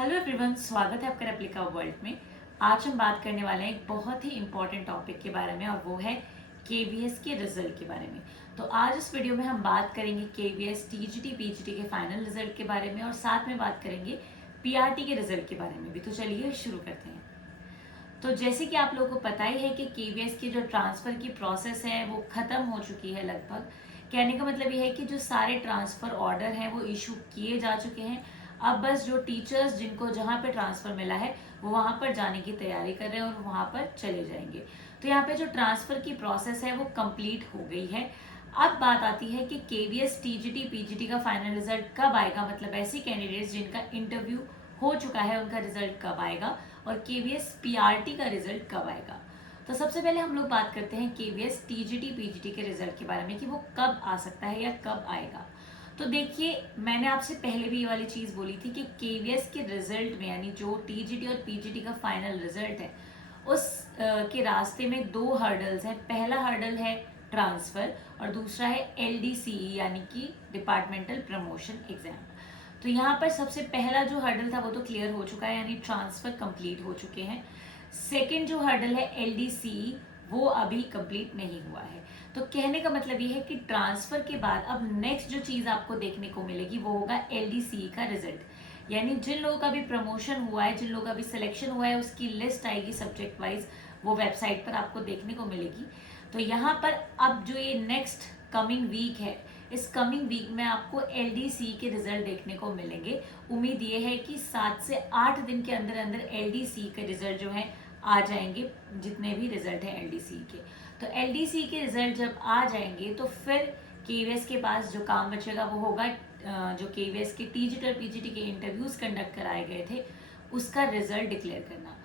Hello everyone, स्वागत है आपका रेप्लिका वर्ल्ड में। आज हम बात करने वाले हैं एक बहुत ही इंपॉर्टेंट टॉपिक के बारे में और वो है केवीएस के रिजल्ट के बारे में। तो आज इस वीडियो में हम बात करेंगे केवीएस टीजीटी पीजीटी के फाइनल रिजल्ट के बारे में और साथ में बात करेंगे पीआरटी के रिजल्ट के बारे में भी। तो चलिए शुरू करते हैं। तो जैसे कि आप लोगों को पता ही है कि केवीएस की जो ट्रांसफ़र की प्रोसेस है वो ख़त्म हो चुकी है लगभग। कहने का मतलब ये है कि जो सारे ट्रांसफ़र ऑर्डर हैं वो इशू किए जा चुके हैं। अब बस जो टीचर्स जिनको जहाँ पे ट्रांसफ़र मिला है वो वहाँ पर जाने की तैयारी कर रहे हैं और वहाँ पर चले जाएंगे। तो यहाँ पे जो ट्रांसफ़र की प्रोसेस है वो कंप्लीट हो गई है। अब बात आती है कि केवीएस टीजीटी पीजीटी का फाइनल रिजल्ट कब आएगा, मतलब ऐसे कैंडिडेट्स जिनका इंटरव्यू हो चुका है उनका रिजल्ट कब आएगा और केवीएस पीआरटी का रिजल्ट कब आएगा। तो सबसे पहले हम लोग बात करते हैं केवीएस टीजीटी पीजीटी के रिजल्ट के बारे में कि वो कब आ सकता है या कब आएगा। तो देखिए, मैंने आपसे पहले भी ये वाली चीज़ बोली थी कि केवीएस के रिजल्ट में, यानी जो टीजीटी और पीजीटी का फाइनल रिजल्ट है उस के रास्ते में दो हर्डल्स हैं। पहला हर्डल है ट्रांसफ़र और दूसरा है एलडीसीई यानी कि डिपार्टमेंटल प्रमोशन एग्जाम। तो यहाँ पर सबसे पहला जो हर्डल था वो तो क्लियर हो चुका है, यानी ट्रांसफ़र कंप्लीट हो चुके हैं। सेकंड जो हर्डल है एलडीसीई वो अभी कंप्लीट नहीं हुआ है। तो कहने का मतलब ये है कि ट्रांसफ़र के बाद अब नेक्स्ट जो चीज़ आपको देखने को मिलेगी वो होगा एलडीसीई का रिजल्ट। यानी जिन लोगों का भी प्रमोशन हुआ है, जिन लोगों का भी सिलेक्शन हुआ है, उसकी लिस्ट आएगी सब्जेक्ट वाइज, वो वेबसाइट पर आपको देखने को मिलेगी। तो यहाँ पर अब जो ये नेक्स्ट कमिंग वीक है, इस कमिंग वीक में आपको एलडीसी के रिजल्ट देखने को मिलेंगे। उम्मीद ये है कि 7 से 8 दिन के अंदर अंदर एलडीसी के रिजल्ट जो है आ जाएंगे, जितने भी रिजल्ट हैं एलडीसी के। तो एलडीसी के रिजल्ट जब आ जाएंगे तो फिर केवीएस के पास जो काम बचेगा वो होगा जो केवीएस के टीजीटी और पीजीटी के इंटरव्यूज कंडक्ट कराए गए थे उसका रिजल्ट डिक्लेयर करना।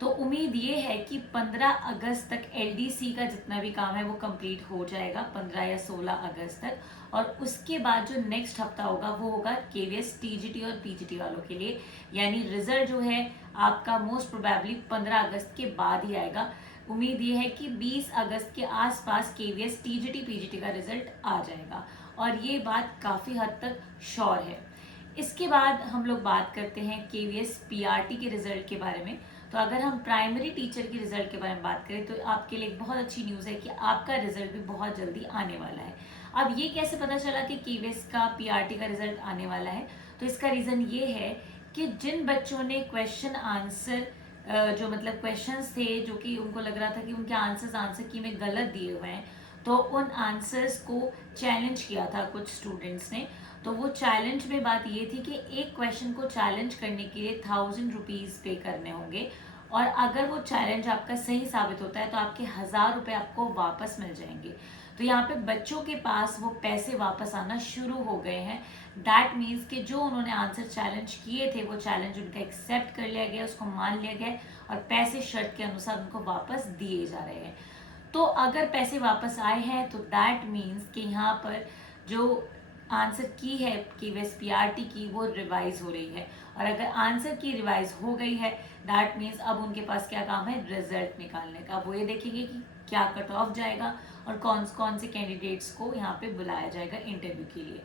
तो उम्मीद ये है कि 15 अगस्त तक एलडीसी का जितना भी काम है वो कंप्लीट हो जाएगा, 15 या 16 अगस्त तक। और उसके बाद जो नेक्स्ट हफ्ता होगा वो होगा केवीएस टीजीटी और पीजीटी वालों के लिए, यानी रिजल्ट जो है आपका मोस्ट प्रोबेबली 15 अगस्त के बाद ही आएगा। उम्मीद ये है कि 20 अगस्त के आसपास केवीएस टीजीटी पीजीटी का रिजल्ट आ जाएगा और ये बात काफ़ी हद तक श्योर है। इसके बाद हम लोग बात करते हैं केवीएस पीआरटी के रिजल्ट के बारे में। तो अगर हम प्राइमरी टीचर के रिजल्ट के बारे में बात करें तो आपके लिए एक बहुत अच्छी न्यूज़ है कि आपका रिजल्ट भी बहुत जल्दी आने वाला है। अब ये कैसे पता चला कि केवीएस का पीआरटी का रिजल्ट आने वाला है? तो इसका रीज़न ये है कि जिन बच्चों ने क्वेश्चन आंसर जो मतलब क्वेश्चंस थे जो कि उनको लग रहा था कि उनके आंसर की में गलत दिए हुए हैं, तो उन आंसर्स को चैलेंज किया था कुछ स्टूडेंट्स ने। तो वो चैलेंज में बात ये थी कि एक क्वेश्चन को चैलेंज करने के लिए 1000 रुपीज़ पे करने होंगे और अगर वो चैलेंज आपका सही साबित होता है तो आपके 1000 रुपये आपको वापस मिल जाएंगे। तो यहाँ पे बच्चों के पास वो पैसे वापस आना शुरू हो गए हैं। दैट मीन्स कि जो उन्होंने आंसर चैलेंज किए थे वो चैलेंज उनका एक्सेप्ट कर लिया गया, उसको मान लिया गया और पैसे शर्त के अनुसार उनको वापस दिए जा रहे हैं। तो अगर पैसे वापस आए हैं तो दैट मीन्स कि यहाँ पर जो आंसर की है केवीएस पीआरटी की वो रिवाइज हो रही है और अगर आंसर की रिवाइज हो गई है दैट मीन्स अब उनके पास क्या काम है, रिजल्ट निकालने का। वो ये देखेंगे कि क्या कट ऑफ जाएगा और कौन कौन से कैंडिडेट्स को यहाँ पे बुलाया जाएगा इंटरव्यू के लिए।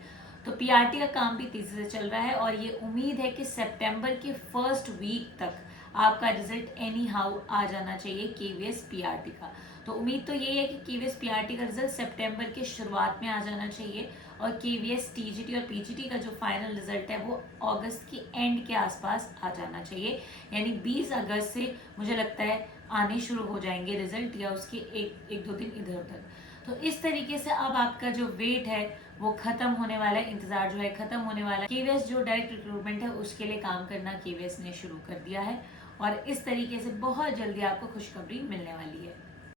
तो पीआरटी का काम भी तेजी से चल रहा है और ये उम्मीद है कि सितंबर के फर्स्ट वीक तक आपका रिजल्ट एनी हाउ आ जाना चाहिए केवीएस पीआरटी का। तो उम्मीद तो यही है कि केवीएस पीआरटी का रिजल्ट सितंबर के शुरुआत में आ जाना चाहिए और केवीएस टीजीटी और पीजीटी का जो फाइनल रिजल्ट है वो अगस्त की एंड के आसपास आ जाना चाहिए। यानी 20 अगस्त से मुझे लगता है आने शुरू हो जाएंगे रिजल्ट या उसके एक दो दिन इधर उधर। तो इस तरीके से अब आपका जो वेट है वो खत्म होने वाला है, इंतजार जो है खत्म होने वाला है। केवीएस जो डायरेक्ट रिक्रूटमेंट है उसके लिए काम करना केवीएस ने शुरू कर दिया है और इस तरीके से बहुत जल्दी आपको खुशखबरी मिलने वाली है।